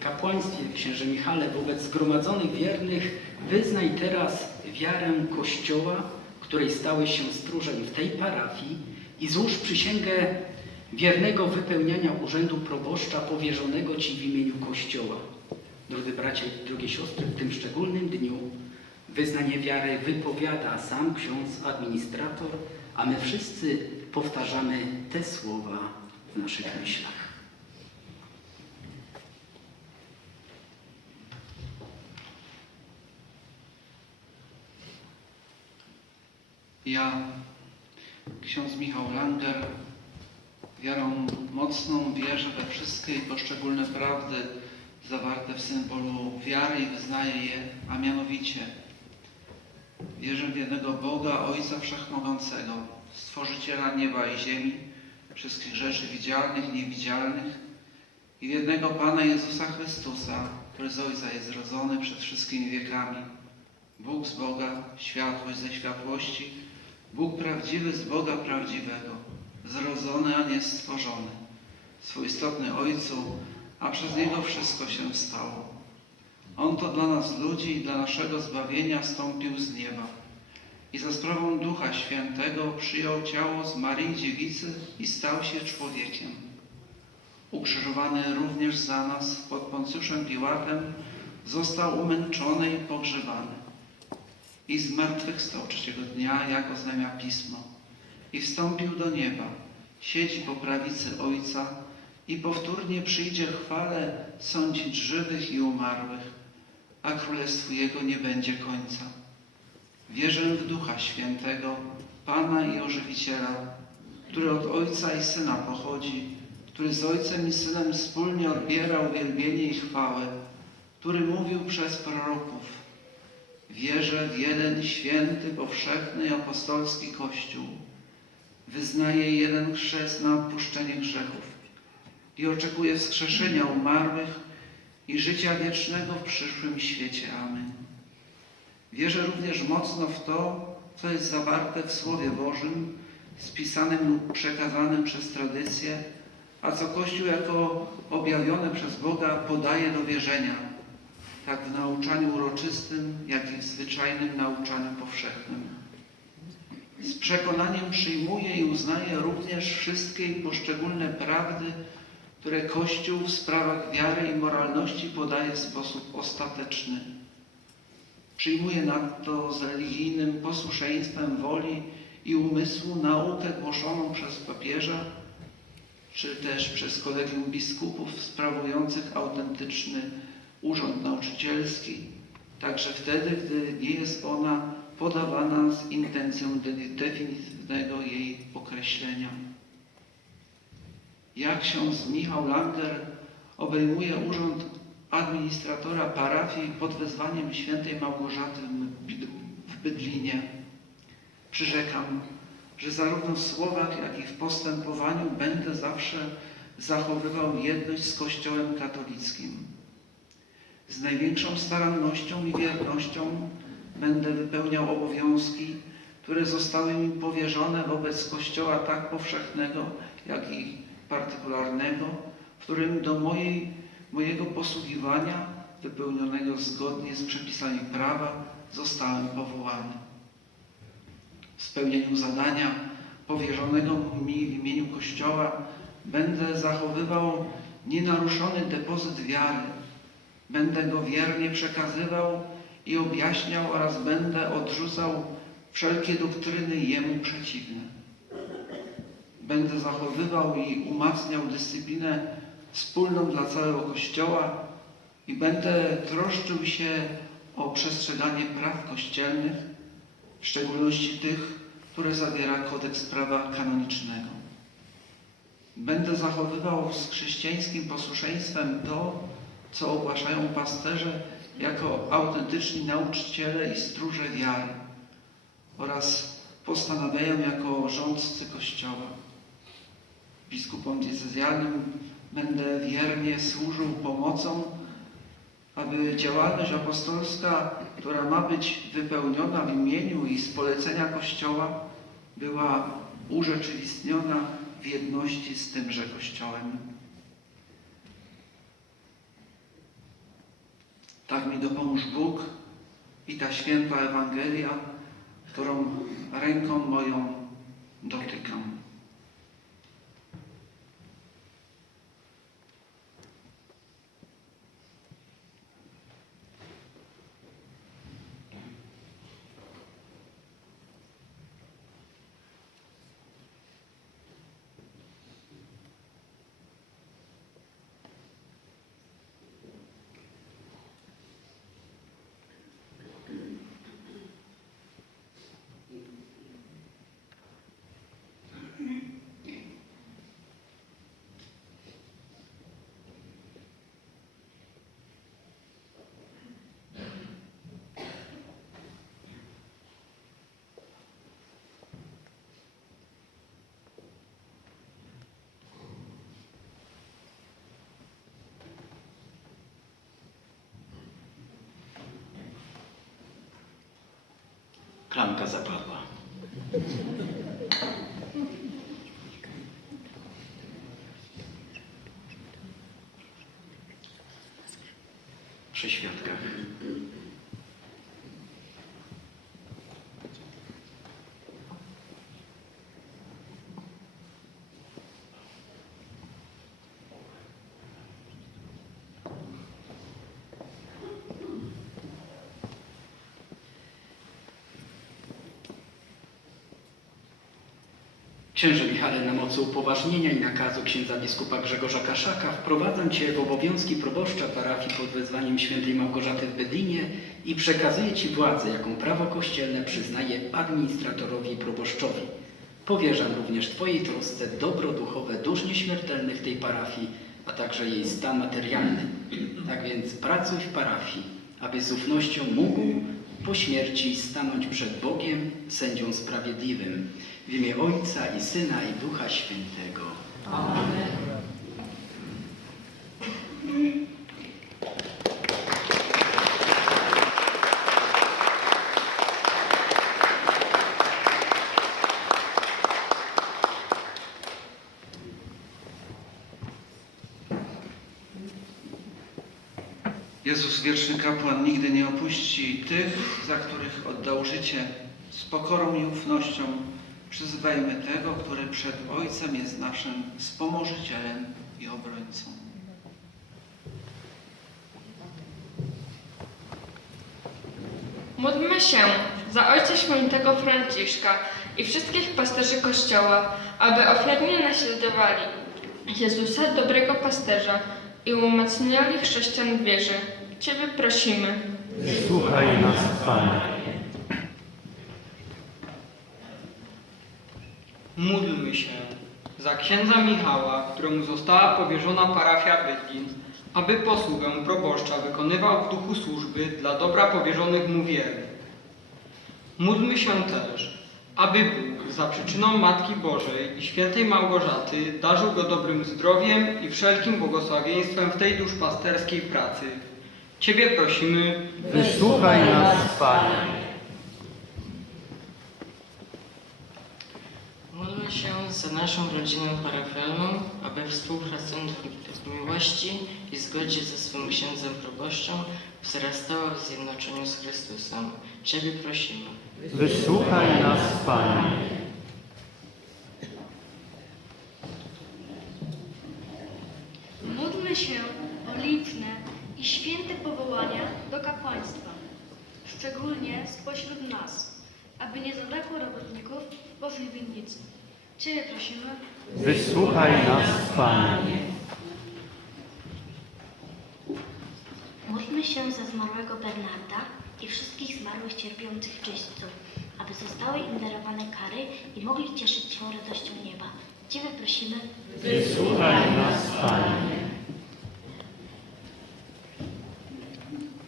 kapłaństwie księże Michale wobec zgromadzonych wiernych wyznaj teraz wiarę Kościoła, której stałeś się stróżem w tej parafii i złóż przysięgę wiernego wypełniania urzędu proboszcza powierzonego Ci w imieniu Kościoła. Drodzy bracia i drogie siostry, w tym szczególnym dniu wyznanie wiary wypowiada sam ksiądz administrator, a my wszyscy powtarzamy te słowa w naszych myślach. Ja, ksiądz Michał Langer, wiarą mocną wierzę we wszystkie poszczególne prawdy zawarte w symbolu wiary i wyznaję je, a mianowicie wierzę w jednego Boga, Ojca Wszechmogącego, Stworzyciela nieba i ziemi, wszystkich rzeczy widzialnych i niewidzialnych i w jednego Pana Jezusa Chrystusa, który z Ojca jest zrodzony przed wszystkimi wiekami, Bóg z Boga, światłość ze światłości, Bóg prawdziwy z Boga prawdziwego, zrodzony, a nie stworzony, swój istotny Ojcu, a przez Niego wszystko się stało. On to dla nas ludzi i dla naszego zbawienia stąpił z nieba i za sprawą Ducha Świętego przyjął ciało z Maryi Dziewicy i stał się człowiekiem. Ukrzyżowany również za nas pod Poncjuszem Piłatem, został umęczony i pogrzebany i zmartwychwstał trzeciego dnia, jak oznajmia Pismo, i wstąpił do nieba, siedzi po prawicy Ojca i powtórnie przyjdzie chwale sądzić żywych i umarłych, a królestwu Jego nie będzie końca. Wierzę w Ducha Świętego, Pana i Ożywiciela, który od Ojca i Syna pochodzi, który z Ojcem i Synem wspólnie odbiera uwielbienie i chwałę, który mówił przez proroków, Wierzę w jeden święty, powszechny i apostolski Kościół. Wyznaję jeden chrzest na odpuszczenie grzechów i oczekuję wskrzeszenia umarłych i życia wiecznego w przyszłym świecie. Amen. Wierzę również mocno w to, co jest zawarte w Słowie Bożym, spisanym lub przekazanym przez tradycję, a co Kościół jako objawione przez Boga podaje do wierzenia tak w nauczaniu uroczystym, jak i w zwyczajnym nauczaniu powszechnym. Z przekonaniem przyjmuję i uznaję również wszystkie poszczególne prawdy, które Kościół w sprawach wiary i moralności podaje w sposób ostateczny. Przyjmuję nadto z religijnym posłuszeństwem woli i umysłu naukę głoszoną przez papieża, czy też przez kolegium biskupów sprawujących autentyczny urząd nauczycielski, także wtedy, gdy nie jest ona podawana z intencją definitywnego jej określenia. Jak ksiądz Michał Langer obejmuje urząd administratora parafii pod wezwaniem świętej Małgorzaty w Bydlinie. Przyrzekam, że zarówno w słowach, jak i w postępowaniu będę zawsze zachowywał jedność z Kościołem katolickim. Z największą starannością i wiernością będę wypełniał obowiązki, które zostały mi powierzone wobec Kościoła tak powszechnego, jak i partykularnego, w którym do mojej, mojego posługiwania, wypełnionego zgodnie z przepisami prawa, zostałem powołany. W spełnieniu zadania powierzonego mi w imieniu Kościoła będę zachowywał nienaruszony depozyt wiary, Będę go wiernie przekazywał i objaśniał oraz będę odrzucał wszelkie doktryny jemu przeciwne. Będę zachowywał i umacniał dyscyplinę wspólną dla całego Kościoła i będę troszczył się o przestrzeganie praw kościelnych, w szczególności tych, które zawiera kodeks prawa kanonicznego. Będę zachowywał z chrześcijańskim posłuszeństwem to, co ogłaszają pasterze jako autentyczni nauczyciele i stróże wiary oraz postanawiają jako rządcy Kościoła. Biskupom diecezjalnym będę wiernie służył pomocą, aby działalność apostolska, która ma być wypełniona w imieniu i z polecenia Kościoła, była urzeczywistniona w jedności z tymże Kościołem. Tak mi dopomóż Bóg i ta święta Ewangelia, którą ręką moją dotykam. Кранка западла. Księże Michale, na mocy upoważnienia i nakazu księdza biskupa Grzegorza Kaszaka wprowadzam Cię w obowiązki proboszcza parafii pod wezwaniem świętej Małgorzaty w Bydlinie i przekazuję Ci władzę, jaką prawo kościelne przyznaje administratorowi proboszczowi. Powierzam również Twojej trosce dobro duchowe dusz nieśmiertelnych tej parafii, a także jej stan materialny. Tak więc pracuj w parafii, aby z ufnością mógł po śmierci stanąć przed Bogiem, sędzią sprawiedliwym. W imię Ojca i Syna i Ducha Świętego. Jezus, wieczny kapłan, nigdy nie opuści tych, za których oddał życie. Z pokorą i ufnością przyzywajmy tego, który przed Ojcem jest naszym wspomożycielem i obrońcą. Módlmy się za Ojca Świętego Franciszka i wszystkich pasterzy Kościoła, aby ofiarnie naśladowali Jezusa, dobrego pasterza i umacniali chrześcijan w wierze. Ciebie prosimy. Słuchaj nas, Panie. Módlmy się za księdza Michała, któremu została powierzona parafia Bydlin, aby posługę proboszcza wykonywał w duchu służby dla dobra powierzonych mu wiernych. Módlmy się też, aby Bóg za przyczyną Matki Bożej i świętej Małgorzaty darzył go dobrym zdrowiem i wszelkim błogosławieństwem w tej duszpasterskiej pracy. Ciebie prosimy, Wysłuchaj nas, Panie. Módlmy się za naszą rodzinę parafialną, aby współpracując w miłości i zgodzie ze swym księdzem proboszczą wzrastała w zjednoczeniu z Chrystusem. Ciebie prosimy. Wysłuchaj nas, Panie. Módlmy się o liczne i święte powołania do kapłaństwa, szczególnie spośród nas, aby nie zabrakło robotników w Bożej winnicy. Ciebie prosimy, Wysłuchaj nas, Panie. Módlmy się za zmarłego Bernarda i wszystkich zmarłych cierpiących czyśćców, aby zostały im darowane kary i mogli cieszyć się radością nieba. Ciebie prosimy, Wysłuchaj nas, Panie.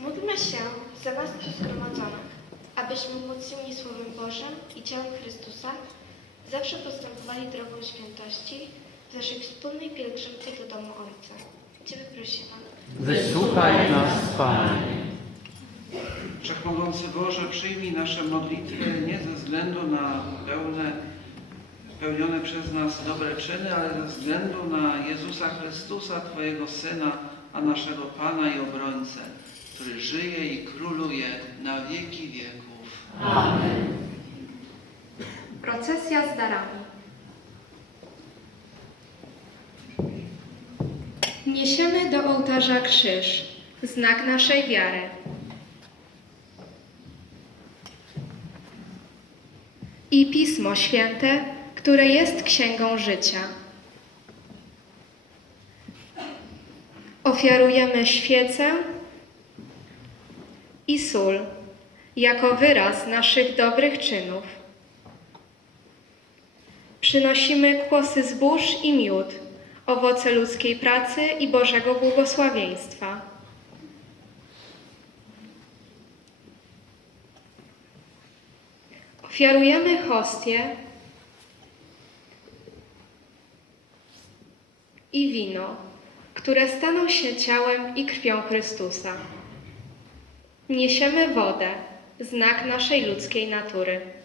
Módlmy się za Was tu zgromadzonych, abyśmy umocnieni Słowem Bożym i ciałem Chrystusa zawsze postępowali drogą świętości w naszej wspólnej pielgrzymce do domu Ojca. Ciebie prosimy. Wysłuchaj nas, Panie. Wszechmogący Boże, przyjmij nasze modlitwy nie ze względu na pełne, pełnione przez nas dobre czyny, ale ze względu na Jezusa Chrystusa, Twojego Syna, a naszego Pana i obrońcę. który żyje i króluje na wieki wieków. Procesja z darami. Niesiemy do ołtarza krzyż, znak naszej wiary. I Pismo Święte, które jest księgą życia. Ofiarujemy świecę i sól jako wyraz naszych dobrych czynów. Przynosimy kłosy zbóż i miód, owoce ludzkiej pracy i Bożego błogosławieństwa. Ofiarujemy hostię i wino, które staną się ciałem i krwią Chrystusa. Niesiemy wodę, znak naszej ludzkiej natury.